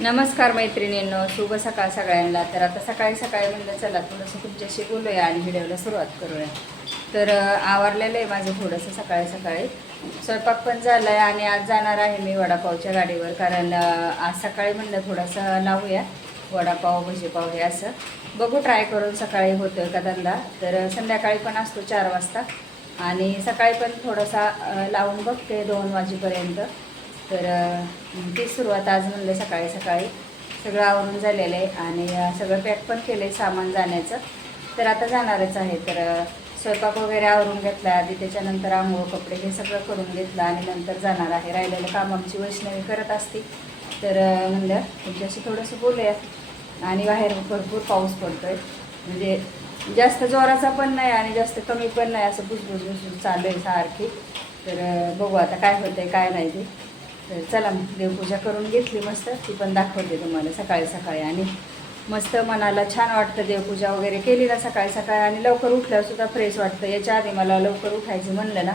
नमस्कार मैत्रिणींनो, शुभ सकाळ सगळ्यांना. तर आता सकाळी सकाळी म्हणलं चला थोडंसं तुमच्याशी बोलूया आणि व्हिडिओला सुरुवात करूया. तर आवरलेलं आहे माझं थोडंसं सकाळी सकाळी. स्वयंपाक पण झाला आहे आणि आज जाणार आहे मी वडापावच्या गाडीवर, कारण आज सकाळी म्हणलं थोडंसं लावूया वडापाव भजीपाव हे असं बघू, ट्राय करून सकाळी होतं का धंदा. तर संध्याकाळी पण असतो 4 वाजता आणि सकाळी पण थोडासा लावून बघते 2 वाजेपर्यंत. तर ती सुरुवात आज म्हणलं सकाळी सकाळी. सगळं आवरून झालेलं आहे आणि सगळं पॅक पण केलं आहे सामान जाण्याचं. तर आता जाणारच आहे. तर स्वयंपाक वगैरे आवरून घेतला आधी, त्याच्यानंतर आंघोळ कपडे हे सगळं करून घेतलं आणि नंतर जाणार आहे. राहिलेलं काम आमची वैष्णवी करत असते. तर म्हणलं तुमच्याशी थोडंसं बोलूया. आणि बाहेर भरपूर पाऊस पडतो आहे, म्हणजे जास्त जोराचा पण नाही आणि जास्त कमी पण नाही, असं भुसभुस चालू आहे सारखी. तर बघू आता काय होतं आहे काय नाही ते. तर चला देवपूजा करून घेतली मस्त, ती पण दाखवते तुम्हाला सकाळी सकाळी. आणि मस्त मनाला छान वाटतं देवपूजा वगैरे केली ना सकाळी सकाळी. आणि लवकर उठल्यावरसुद्धा फ्रेश वाटतं. याच्या आधी मला लवकर उठायचं म्हणलं ना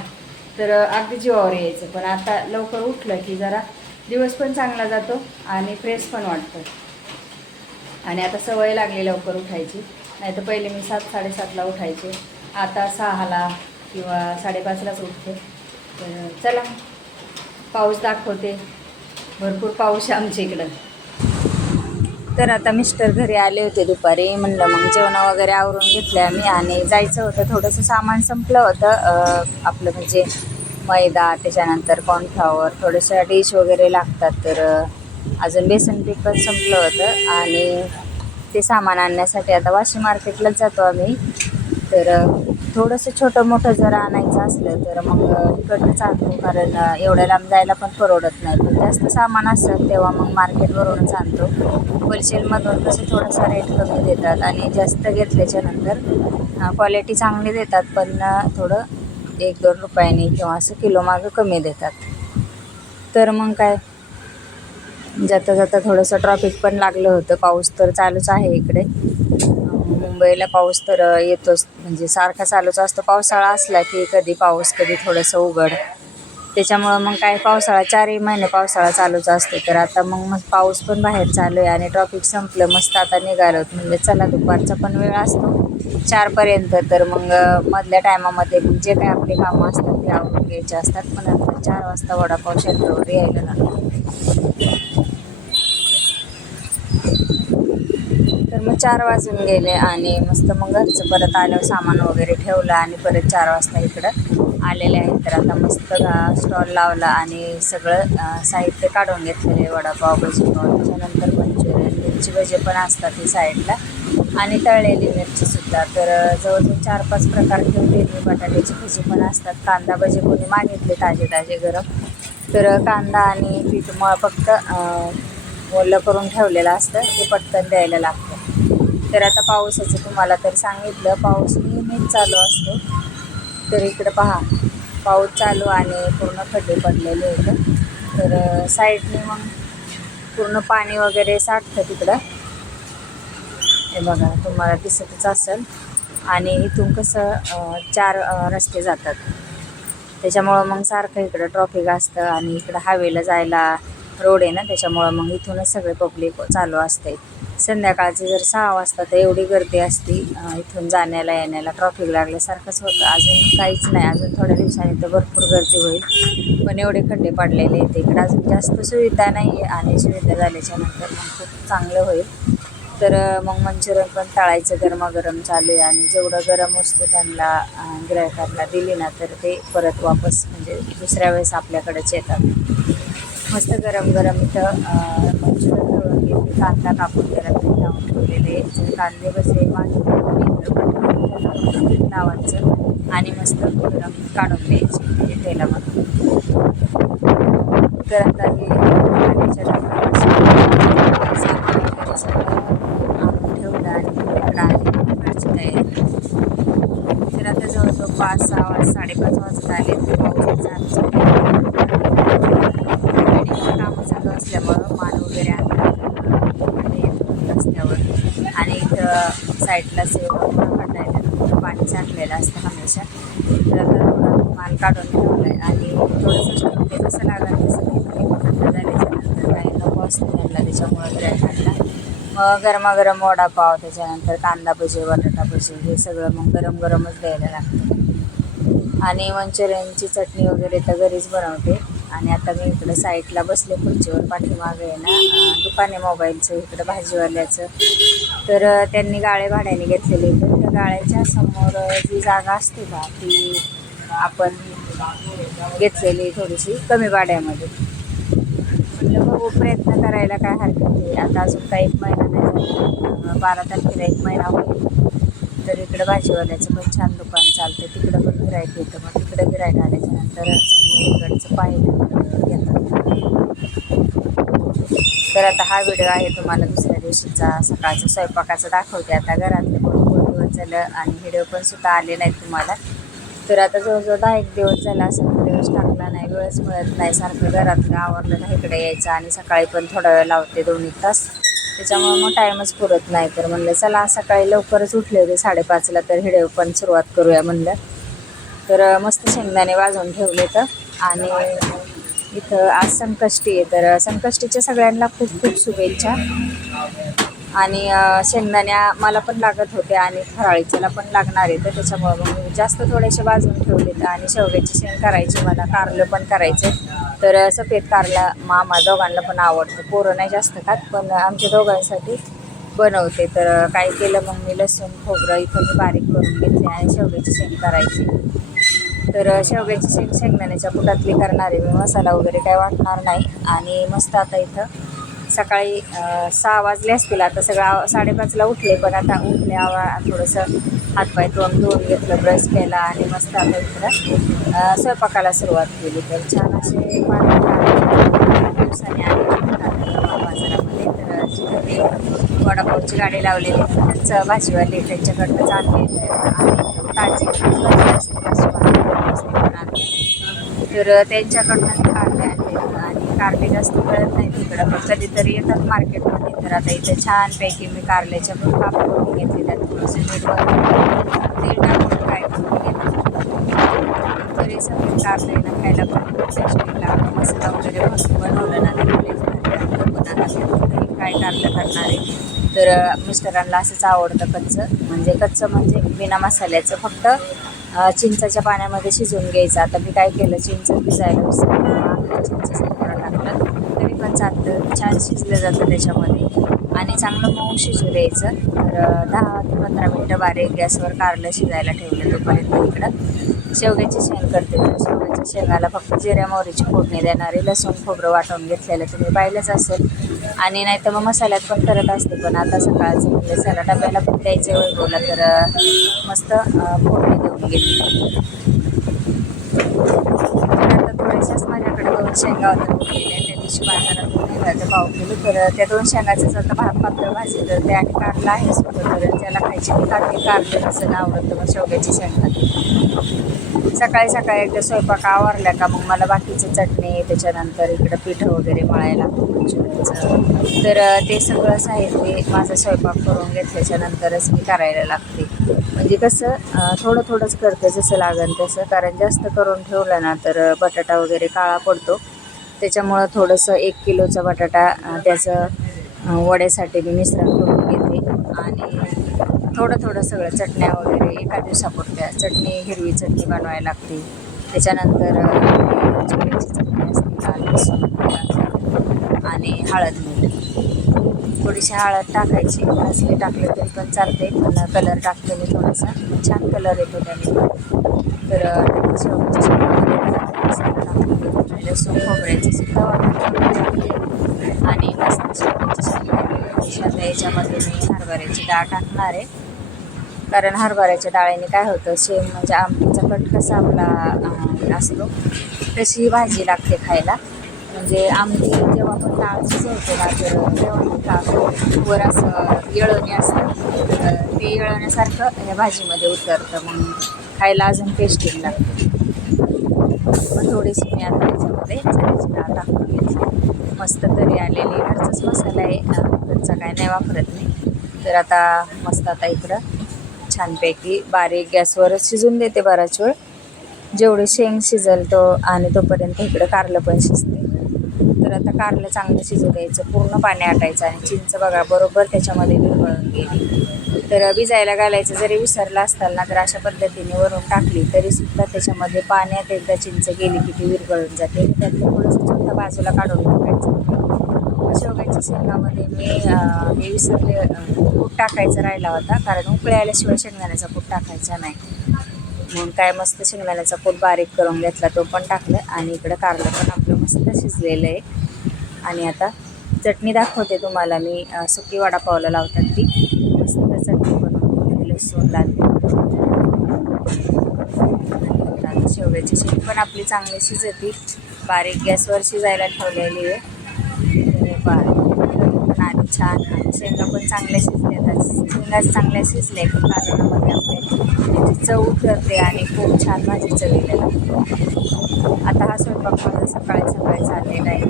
तर अगदी जीवावर यायचं, पण आता लवकर उठलं की जरा दिवस पण चांगला जातो आणि फ्रेश पण वाटतं. आणि आता सवय लागली लवकर उठायची. नाही तर पहिले मी 7-7:30ला उठायचे, आता 6ला किंवा 5:30लाच उठते. तर चला पाऊस दाखवते. भरपूर पाऊस आहे आमच्या इकडं. तर आता मिस्टर घरी आले होते दुपारी, म्हणलं मग जेवण वगैरे आवरून घेतले आम्ही आणि जायचं होतं. थोडंसं सामान संपलं होतं आपलं, म्हणजे मैदा, त्याच्यानंतर कॉर्नफ्लॉवर, थोडंसं डिश वगैरे लागतात. तर अजून बेसन पीठ पण संपलं होतं आणि ते सामान आणण्यासाठी आता वाशी मार्केटलाच जातो आम्ही. तर थोडंसं छोटं मोठं जर आणायचं असलं तर मग इकडनंच आणतो, कारण एवढ्या लांब जायला पण परवडत नाही. पण जास्त सामान असतं तेव्हा मग मार्केटवरूनच आणतो. होलसेलमधून कसं थोडासा रेट कमी देतात आणि जास्त घेतल्याच्यानंतर क्वालिटी चांगली देतात, पण थोडं 1-2 रुपयांनी किंवा असं किलो मागं कमी देतात. तर मग काय, जाता जाता थोडंसं ट्रॉफिक पण लागलं होतं. पाऊस तर चालूच आहे इकडे. मुंबईला पाऊस तर येतोच, म्हणजे सारखा चालूच असतो. पावसाळा असला की कधी पाऊस, कधी थोडंसं उघड. त्याच्यामुळं मग काय, पावसाळा 4ही महिने पावसाळा चालूच असतो. तर आता मग पाऊस पण बाहेर चालू आहे आणि ट्रॉफिक संपलं. मस्त आता निघालो. म्हणजे चला दुपारचा पण वेळ असतो 4पर्यंत. तर मग मधल्या टायमामध्ये जे काही आपले कामं असतात ते आवरून घ्यायचे असतात. पण आता 4 वाजता वडापाव शेतावर यायला लागतो. तर मग 4 वाजून गेले आणि मस्त मग घरचं परत आल्यावर सामान वगैरे ठेवलं आणि परत 4 वाजता इकडं आलेले आहे. तर आता मस्त स्टॉल लावला आणि सगळं साहित्य काढून घेतलेलं आहे. वडापाव, भजीपाव, त्याच्यानंतर मंचुरियन, मिरची भजी पण असतात ही साईडला आणि तळलेली मिरचीसुद्धा. तर जवळजवळ 4-5 प्रकार ठेवले मी. बटाट्याची भजी पण असतात, कांदा भजी कोणी मागितले ताजे ताजे गरम. तर कांदा आणि पीठ फक्त ओलं करून ठेवलेलं असतं, ते पटकन द्यायला लागतं. तर आता पावसाचं तुम्हाला तर सांगितलं, पाऊस नेहमीच चालू असतो. तर इकडं पहा, पाऊस चालू आणि पूर्ण खड्डे पडलेले होते. तर साईडने मग पूर्ण पाणी वगैरे साठतं तिकडं. हे बघा तुम्हाला दिसतच असेल. आणि इथून कसं 4 रस्ते जातात, त्याच्यामुळं मग सारखं इकडं ट्रॉफिक असतं. आणि इकडं हायवेला जायला रोड आहे ना, त्याच्यामुळं मग इथूनच सगळे पब्लिक चालू असते. संध्याकाळचे जर 6 वाजता तर एवढी गर्दी असते, इथून जाण्याला येण्याला ट्रॉफिक लागल्यासारखंच होतं. अजून काहीच नाही, अजून थोड्या दिवसांनी तर भरपूर गर्दी होईल. पण एवढे खड्डे पडलेले आहेत इकडं, अजून जास्त सुविधा नाही आहे. आणि सुविधा झाल्याच्यानंतर मग खूप चांगलं होईल. तर मग मंचुरियन पण तळायचं गरमागरम चालू आहे. आणि जेवढं गरम वस्तू त्यांना गिरायकांना दिली ना तर ते परत वापस, म्हणजे दुसऱ्या वेळेस आपल्याकडेच येतात. मस्त गरम गरम इथं मंचुरियन तळून घेतली, कांदा कापून त्याला पीठ लावून ठेवलेले. कांदे भजे पीठ लावायचं आणि मस्त गरम काढून द्यायचे, म्हणजे तेलामधून. तर आता हे पाण्याच्या डब्यावर सामान वगैरे सगळं आणून ठेवलं आणि इकडं आले पुढची तयारी. तर आता जवळजवळ 5-6 साडेपाच वाजत आले. पाऊस चालू कामं चालू असल्यामुळं माल वगैरे आणतात रस्त्यावर. आणि इथं साईडला खड्डा आहे, पाणी साठलेलं असतं हमेशा. तर आता थोडा माल काढून ठेवला आहे आणि थोडंसं ठेवते जसं लागत तसं. खड्डा झाल्याच्यानंतर काही नको असतं लागला, त्याच्यामुळं गिऱ्हाईक आणला. मग गरमागरम वडापाव, त्याच्यानंतर कांदा भजी, बटाटा भजी हे सगळं मग गरम गरमच द्यायला लागतं. आणि मंचुरियनची चटणी वगैरे तर घरीच बनवते. आणि आता मी इकडं साईडला बसले खुर्चीवर, पाठीमागे आहे ना दुकान आहे मोबाईलचं इकडं भाजीवाल्याचं. तर त्यांनी गाळे भाड्याने घेतलेले, तर त्या गाळ्याच्या समोर जी जागा असते का ती आपण घेतलेली थोडीशी कमी भाड्यामध्ये. म्हटलं बघू, प्रयत्न करायला काय हरकत नाही. आता अजून काही 1 महिना नाही झाला, 12 तारखेला 1 महिना होईल. तर इकडं भाजीवाल्याचं पण छान दुकान चालतं, तिकडं पण गिऱ्हाईक येतं. मग तिकडं गिऱ्हाईक आल्याच्यानंतर समजा इकडचं पाहिलं घेतात. तर आता हा व्हिडिओ आहे तुम्हाला दुसऱ्या दिवशीचा सकाळचा स्वयंपाकाचा दाखवते. आता घरातले भरपूर दिवस झालं आणि व्हिडिओ पण सुद्धा आले नाहीत तुम्हाला. तर आता जवळजवळ 10-1 दिवस झाला असं व्हिडिओज टाकला नाही, वेळच मिळत नाही. सारखं घरातलं आवरलं ना इकडे यायचं आणि सकाळी पण थोडा वेळ लावते 2-1 तास, त्याच्यामुळं मग टाईमच पुरत नाही. तर म्हणलं चला सकाळी लवकरच उठले होते 5:30ला, तर व्हिडिओ पण सुरुवात करूया म्हणलं. तर मस्त शेंगदाणे भाजून ठेवले तर. आणि इथं आज संकष्टी आहे, तर संकष्टीच्या सगळ्यांना खूप खूप शुभेच्छा. आणि शेंगदाण्या मला पण लागत होते आणि फराळीच्याला पण लागणार आहे, तर त्याच्यामुळं मग मी जास्त थोडेसे भाजून ठेवलेत. आणि शेवग्याची शेंग करायची, मला कारलं पण करायचं. तर सफेद कारला मामा दोघांना पण आवडतं, पोरं नाही जास्त खात, पण आमच्या दोघांसाठी बनवते. तर काय केलं मग मी, लसूण खोबरं इथं मी बारीक करून घेतले आणि शेवग्याची शेंग करायची. तर शेवग्याची शेंग शेंगदाण्याच्या कुटातली करणार आहे मी, मसाला वगैरे काय वाटणार नाही. आणि मस्त आता इथं सकाळी 6 वाजले असतील, आता सगळं 5:30ला उठले, पण आता उठल्या थोडंसं हातपाय तोंड धुवून घेतलं, ब्रश केला आणि मस्त आता इकडं स्वयंपाकाला सुरुवात केली. तर छान असे दिवसाने आले बाजारामध्ये. तर जिथं ते वडापावची गाडी लावलेली तिथंच भाजीवाले त्यांच्याकडनं चालले आणि ताजी भाजी असते तर त्यांच्याकडनं ते कारले आणले. आणि कारले जास्त कळत नाही तिकडं, पण कधीतरी येतात मार्केटमध्ये. तर आता इथे छानपैकी मी कारल्याच्या पण काप करून घेतले, त्यात थोडंसं मीठ तेल टाकून फ्राय करून घेतलं. तरी सगळे कारले ना खायला पण खूप टेस्टी लागतं. मसाला वगैरे भरून बनवलं ना पण आता त्यात फ्राय कारलं करणार आहे. तर मिस्टरांना असंच आवडतं कच्चं म्हणजे बिना मसाल्याचं, फक्त चिंचाच्या पाण्यामध्ये शिजवून घ्यायचं. आता मी काय केलं, चिंच भिजायला विसरलं, चिंचेचं थोडं टाकलं तरी पण चालतं, छान शिजलं जातं त्याच्यामध्ये. आणि चांगलं मऊ शिजू द्यायचं. तर 10 ते 15 मिनटं बारीक गॅसवर कारलं शिजायला ठेवलं. तोपर्यंत इकडं शेवग्याची शेंग करते. तर शेवग्याच्या शेंगाला फक्त जिऱ्या मोहरीची फोडणी देणारे, लसूण खोबरं वाटून घेतलेलं तुम्ही पाहिलंच असेल. आणि नाही तर मग मसाल्यात पण करत असते, पण आता सकाळचं म्हणजे चला डब्याला पण द्यायचं वैभवला, तर मस्त फोडणी देऊन घेतली. तर आता थोड्याशाच माझ्याकडे 2 शेंगा होत्या उरलेल्या, त्या दिवशी बाजारातून नेल्याचं पाव किलो. तर त्या 2 शेंगाचंच आता भात पातळ भाजी करते. आणि कारला आहे सुद्धा, तर त्याला खायची मी खाते, कारलं नसेल आवडतं मग शेवग्याची शेंग खाते. सकाळी सकाळी एकदा स्वयंपाक आवरला का मग मला बाकीची चटणी, त्याच्यानंतर इकडं पिठं वगैरे मळायला लागतं मंचुरियनचं. तर ते सगळं साहित्य माझा स्वयंपाक करून घेतल्याच्या नंतरच मी करायला लागते. म्हणजे कसं थोडं थोडंच करते जसं लागेल तसं, कारण जास्त करून ठेवलं ना तर बटाटा वगैरे काळा पडतो. त्याच्यामुळं थोडंसं 1 किलोचा बटाटा त्याचं वड्यासाठी मी मिश्रण करून घेते. आणि थोडं सगळं चटण्या वगैरे एका दिवसापुरत्या, हिरवी चटणी बनवायला लागते. त्याच्यानंतर चटणीची चटणी असते, लाल लसूण आणि हळद मीठ, थोडीशी हळद टाकायची, असले टाकले तरी पण चालते, पण कलर टाकते मी थोडासा, छान कलर येतो त्याने. तर लसूण खोबऱ्याची सुद्धा वाटण टाकते. आणि मस्त शेवग्याची याच्यामध्ये मी हरभऱ्याची डाळ टाकणार आहे, कारण हरभऱ्याच्या डाळीने काय होतं, शेंग म्हणजे आमटीचा कट कसा आपला असतो तशी भाजी लागते खायला. म्हणजे आमटी जेव्हा आपण डाळ शिजवतो ना, तर तेव्हा वर असं येळवणी असतं, ते येळवण्यासारखं ह्या भाजीमध्ये उतरतं, मग खायला अजून टेस्टी लागते. मग थोडीशी मी आता याच्यामध्ये चण्याची डाळ टाकून घेतली. मस्त तरी आलेली, घरचाच मसाला आहे, घरचा काय नाही वापरत नाही. तर आता मस्त आता इकडं छानपैकी बारीक गॅसवरच शिजून देते बराच वेळ, जेवढी शेंग शिजल तो, आणि तोपर्यंत इकडं कारलं पण शिजते. तर तर आता कारलं चांगलं शिजू द्यायचं, पूर्ण पाणी आटायचं आणि चिंच बघा बरोबर त्याच्यामध्ये विरघळून गेली. तर भिजायला घालायचं जरी विसरला असताल ना तर अशा पद्धतीने वरून टाकली तरीसुद्धा त्याच्यामध्ये पाण्यात एकदा चिंच गेली की ती विरघळून जाते. त्यातलं थोडंसं चुट्टा बाजूला काढून टाकायचं. शेवग्याच्या शेंगामध्ये मी हे विसरले, कूट टाकायचा राहिला होता, कारण उकळी आल्याशिवाय शेंगदाण्याचा कूट टाकायचा नाही. म्हणून काय मस्त शेंगदाण्याचा कूट बारीक करून घेतला, तो पण टाकलं. आणि इकडं कारलं पण आपलं मस्त शिजलेलं आहे. आणि आता चटणी दाखवते तुम्हाला मी. सुकी वडापावला लावतात ती मस्त चटणी बनवून लसूण लाल. आता शेवग्याची शेंग पण आपली चांगली शिजती, बारीक गॅसवर शिजायला ठेवलेली आहे. पण आधी छान आणि शेंगा पण चांगल्या शिजल्या. शेंगा चांगल्या शिजल्या की कालवणामध्ये आपल्या त्याची चव उतरते आणि खूप छान भाजी चवीला लागते. आता हा स्वयंपाक माझा सकाळी चाललेला आहे.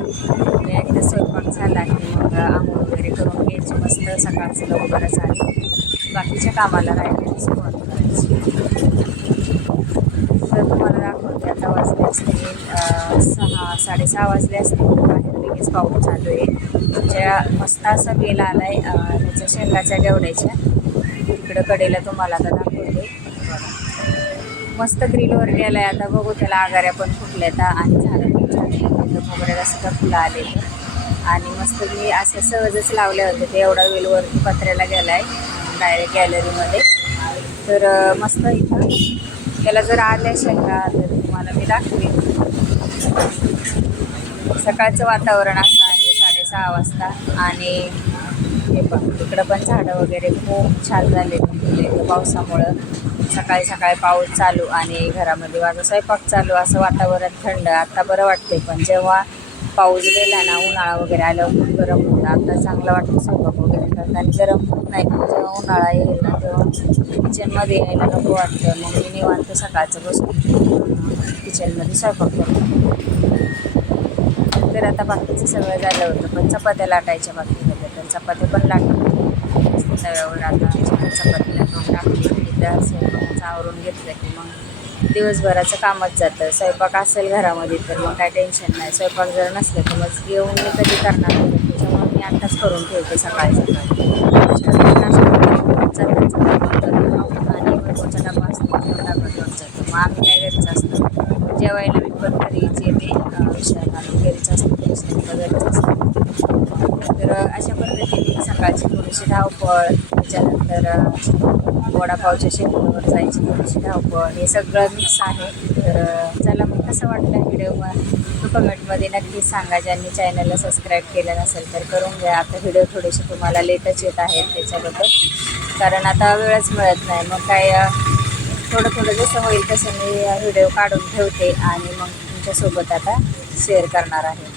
एकदा स्वयंपाक झाला की मग आंघोळ वगैरे करून घ्यायची मस्त, सकाळचं लवकरच आली बाकीच्या कामाला राहिलेली सुरुवात करायची. तर तुम्हाला दाखवते आता वाजले असतील 6-6:30 वाजले असतील. बाहेर लगेच पाऊस चालू आहे. ज्या मस्त असा बेल आला आहे त्याच्या शेंगाच्या घेवड्याच्या, इकडं कडेला तुम्हाला आता दाखवते. मस्त ग्रिलवर गेला आहे. आता बघू त्याला आगाऱ्या पण फुटल्यात आणि झाडं पण छान मोगऱ्याला सुद्धा फुलं आले. आणि मस्त मी असं सहजच लावले होते, ते एवढा वेलवरती पत्र्याला गेला आहे डायरेक्ट गॅलरीमध्ये. तर मस्त इथं त्याला जर आल्या शेंगा तर तुम्हाला मी दाखवेन. सकाळचं वातावरण असं आहे 6:30 वाजता. आणि हे पण इकडं पण झाडं वगैरे खूप छान झाले पावसामुळं. सकाळी पाऊस चालू आणि घरामध्ये माझा स्वयंपाक चालू, असं वातावरण थंड. आता बरं वाटते, पण जेव्हा पाऊस गेला ना, उन्हाळा वगैरे आल्यावर खूप गरम होतं. आता चांगलं वाटतं स्वयंपाक वगैरे करताना, आणि गरम होत नाही. जेव्हा उन्हाळा येईल ना तेव्हा किचनमध्ये यायला नको वाटतं. मग मी निवांत सकाळचं बसून किचनमध्ये स्वयंपाक करतो. तर आता बाकीचं सगळं झालं होतं, पण चपात्या लाटायच्या बाकी होत्या, तर चपात्या पण लाटून तव्यावर आता चपाती लाटून टाकली. एकदा स्वयंपाकाचं आवरून घेतलं की मग दिवसभराचं कामच जातं. स्वयंपाक असेल घरामध्ये तर मग काय टेन्शन नाही. स्वयंपाक जर नसलं तर मग येऊन मी कधी करणार होते, त्याच्यामुळे मी आत्ताच करून ठेवते सकाळी. आणि बरोबरचा डबा असतो, डबा घेऊन जातो. मग आम्ही काय घरीच असतो, जेवायला मी पण घरीच येते. विषयाला आम्ही घरीच असतो, घरीच असतो. तर अशा पद्धतीने सकाळची थोडीशी धावपळ, त्याच्यानंतर वडापावच्या शेतावर जायची थोडीशी धावपळ, हे सगळं मिक्स आहे. तर चला मग कसं वाटलं व्हिडिओ तो कमेंटमध्ये नक्कीच सांगा. ज्यांनी चॅनलला सबस्क्राईब केलं नसेल तर करून घ्या. आता व्हिडिओ थोडेसे तुम्हाला लेटच येत आहेत त्याच्याबद्दल, कारण आता वेळच मिळत नाही. मग काय थोडं जसं होईल तसं मी व्हिडिओ काढून ठेवते आणि मग तुमच्यासोबत आता शेअर करणार आहे.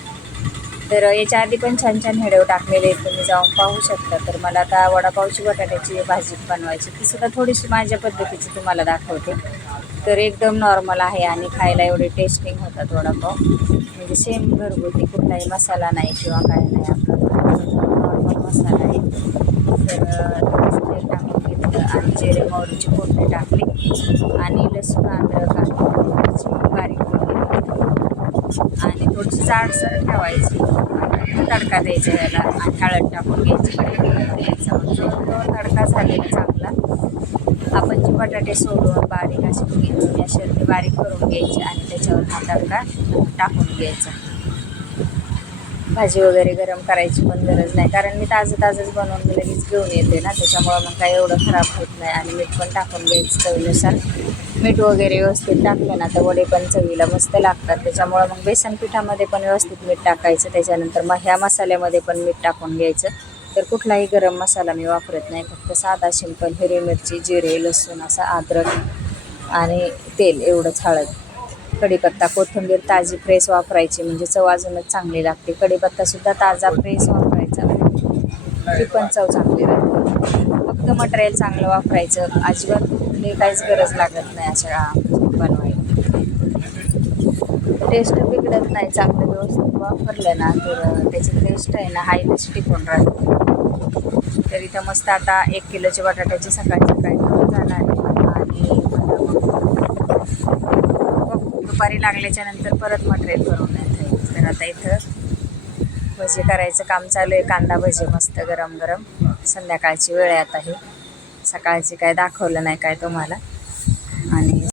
तर याच्या आधी पण छान व्हिडिओ टाकलेले आहेत, तुम्ही जाऊन पाहू शकता. तर मला आता वडापावची बटाट्याची भाजी बनवायची, ती सुद्धा थोडीशी माझ्या पद्धतीची तुम्हाला दाखवते. तर एकदम नॉर्मल आहे आणि खायला एवढे टेस्टिंग होतात वडापाव, म्हणजे सेम घरगुती, कुठलाही मसाला नाही किंवा काय नाही, आपला नॉर्मल मसाला आहे. तर थोडंसं तेल टाकून घेतलं आणि जिरे मोहरीची फोडणी टाकली आणि लसूण अद्रक बारीक आणि थोडीशी जाडसर ठेवायची. तडका द्यायचा याला आणि हळद टाकून घ्यायची, द्यायचा. म्हणजे तो तडका झालेला चांगला. आपण जे बटाटे सोडून बारीक असे ते बारीक करून घ्यायचे आणि त्याच्यावर हा तडका टाकून घ्यायचा. भाजी वगैरे गरम करायची पण गरज नाही, कारण मी ताजंच बनवून लगेच घेऊन येते ना, त्याच्यामुळं मग काही एवढं खराब होत नाही. आणि मीठ पण टाकून घ्यायचं चवीनुसार. मीठ वगैरे व्यवस्थित टाकलं ना तर वडे पण चवीला मस्त लागतात. त्याच्यामुळं मग बेसन पिठामध्ये पण व्यवस्थित मीठ टाकायचं. त्याच्यानंतर मग ह्या मसाल्यामध्ये पण मीठ टाकून घ्यायचं. तर कुठलाही गरम मसाला मी वापरत नाही, फक्त साधा सिंपल हिरवी मिरची, जिरे, लसूण, असा अद्रक आणि तेल एवढंच, हळद, कढीपत्ता, कोथिंबीर ताजी फ्रेश वापरायची, म्हणजे चव अजूनच चांगली लागते. कढीपत्तासुद्धा ताजा फ्रेश वापरायचा, ती पण चव चांगली राहते. फक्त मटेरियल चांगलं वापरायचं, अजिबात कुठली काहीच गरज लागत नाही अशा बनवायला. टेस्ट बिघडत नाही, चांगलं व्यवस्थित वापरलं ना तर त्याची टेस्ट आहे ना हाय तशी टिकून राहते. तर इथं मस्त आता 1 किलोची बटाट्याची सकाळी झाला आहे. आणि दुपारी लागल्याच्या नंतर परत मटेरियल करून येत आहे. तर आता इथं भजी करायचं काम चालू आहे. कांदा भजी मस्त गरम गरम. संध्याकाळची वेळ आहे आता. हे सकाळची काय दाखवलं नाही काय तुम्हाला. आणि